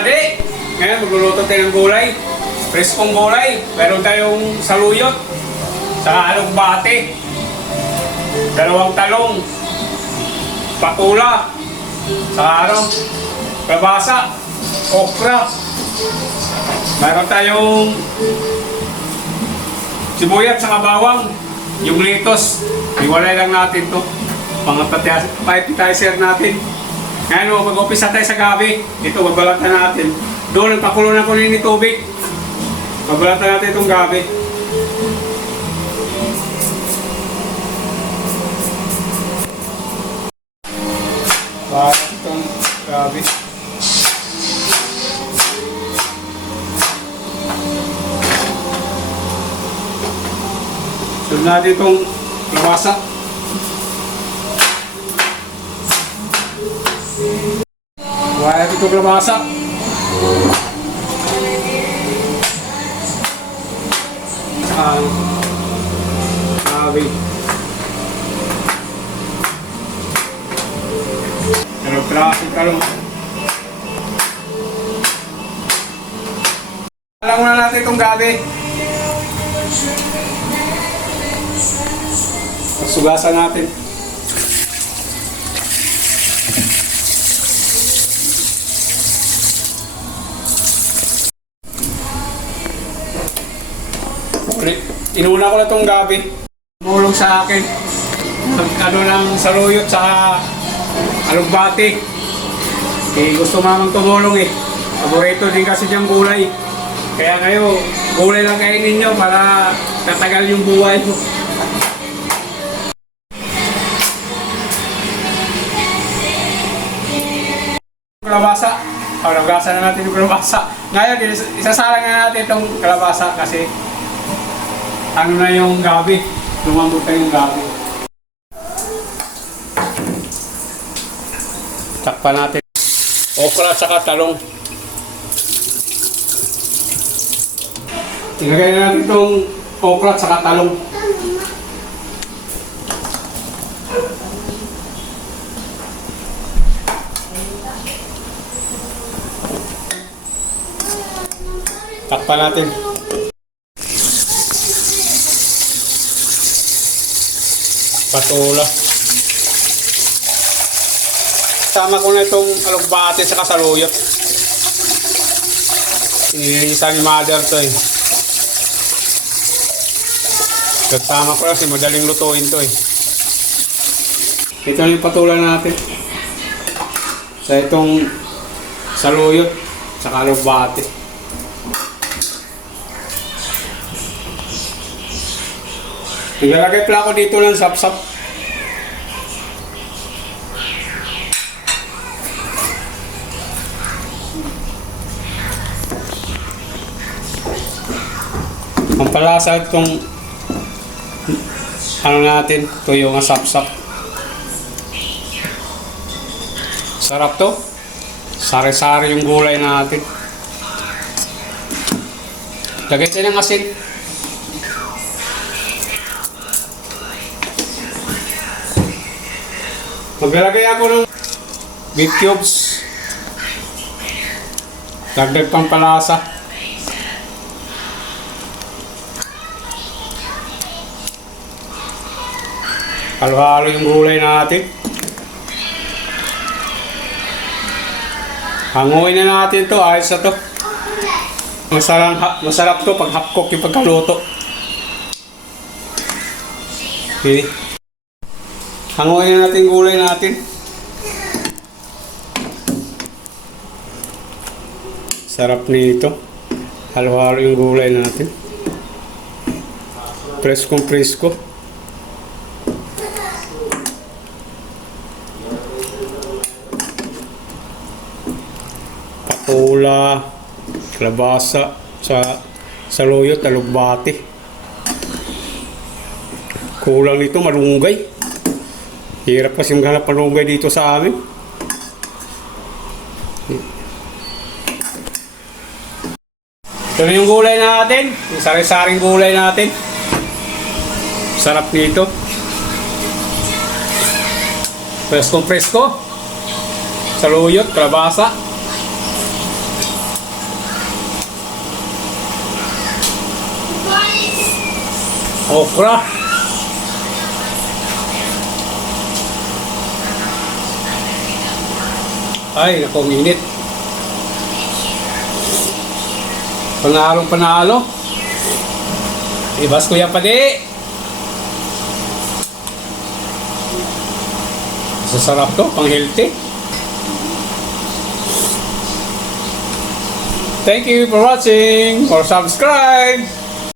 buddy! Ngayon, magluluto tayo ng gulay. Preskong gulay. Meron tayong saluyot. Saka alugbate. Dalawang talong. Patula. Saka kalabasa. Okra. Meron tayong sibuyat saka bawang. Yung litos. Iwalay lang natin to. Pang-appetizer natin. Ngayon, mag-umpisa tayo sa gabi. Ito, magbalatan natin. Doon, nagpakulo na kunin ni tubig. Magbalatan natin itong gabi. Balat itong gabi. Sunod natin itong lawasa. Wala natin itong kalabasa. Gabi. Pero traffic talong. Alam muna natin itong gabi. Sugasan natin. Inuna ko na itong gabi. Tumulong sa akin. Ano ng saluyot sa alugbate. Gusto mamang tumulong eh. Paborito din kasi diyang gulay. Kaya kayo, gulay lang kainin nyo para tatagal yung buhay mo. Kalabasa. Nagasan na natin yung kalabasa. Ngayon, isasalang na natin itong kalabasa kasi ano na yung gabi. Lumambot na yung gabi. Takpan natin. Okra at saka talong. Ilagay na natin itong okra at saka talong. Takpan natin. Patula. Sama ko na itong alugbate sa saluyot. Inilisa ni mother to eh. Kasama ko kasi madaling lutuin to eh. Ito yung patula natin. Sa itong saluyot sa alugbate. Ilalagay pala ako dito ng sapsap. Ang palasa itong ano natin, tuyo nga sapsap. Sarap to. Sari-sari yung gulay natin. Lagay tayo ng asin. Maglalagay ako ng beef cubes. Dagdag pang palasa. Halo-halo yung gulay natin. Hanguin na natin to. Ayos na to. Masarap to pag hapkok yung pagkaluto. Okay. Hanguin na natin yung gulay natin. Sarap nito. Halo-halo yung gulay natin. Preskong presko. Patula, kalabasa, sa saluyot, alugbate. Kulang nito, malunggay. Hirap kasi maghanap malunggay dito sa amin. Ito na yung gulay natin. Yung sari-saring gulay natin. Sarap nito. Preskong presko. Saluyot, kalabasa. Okra. Ay, naku, ang init. Panalong panalo. Ibas Kuya Padi. Sasarap to, pang healthy. Thank you for watching or subscribe.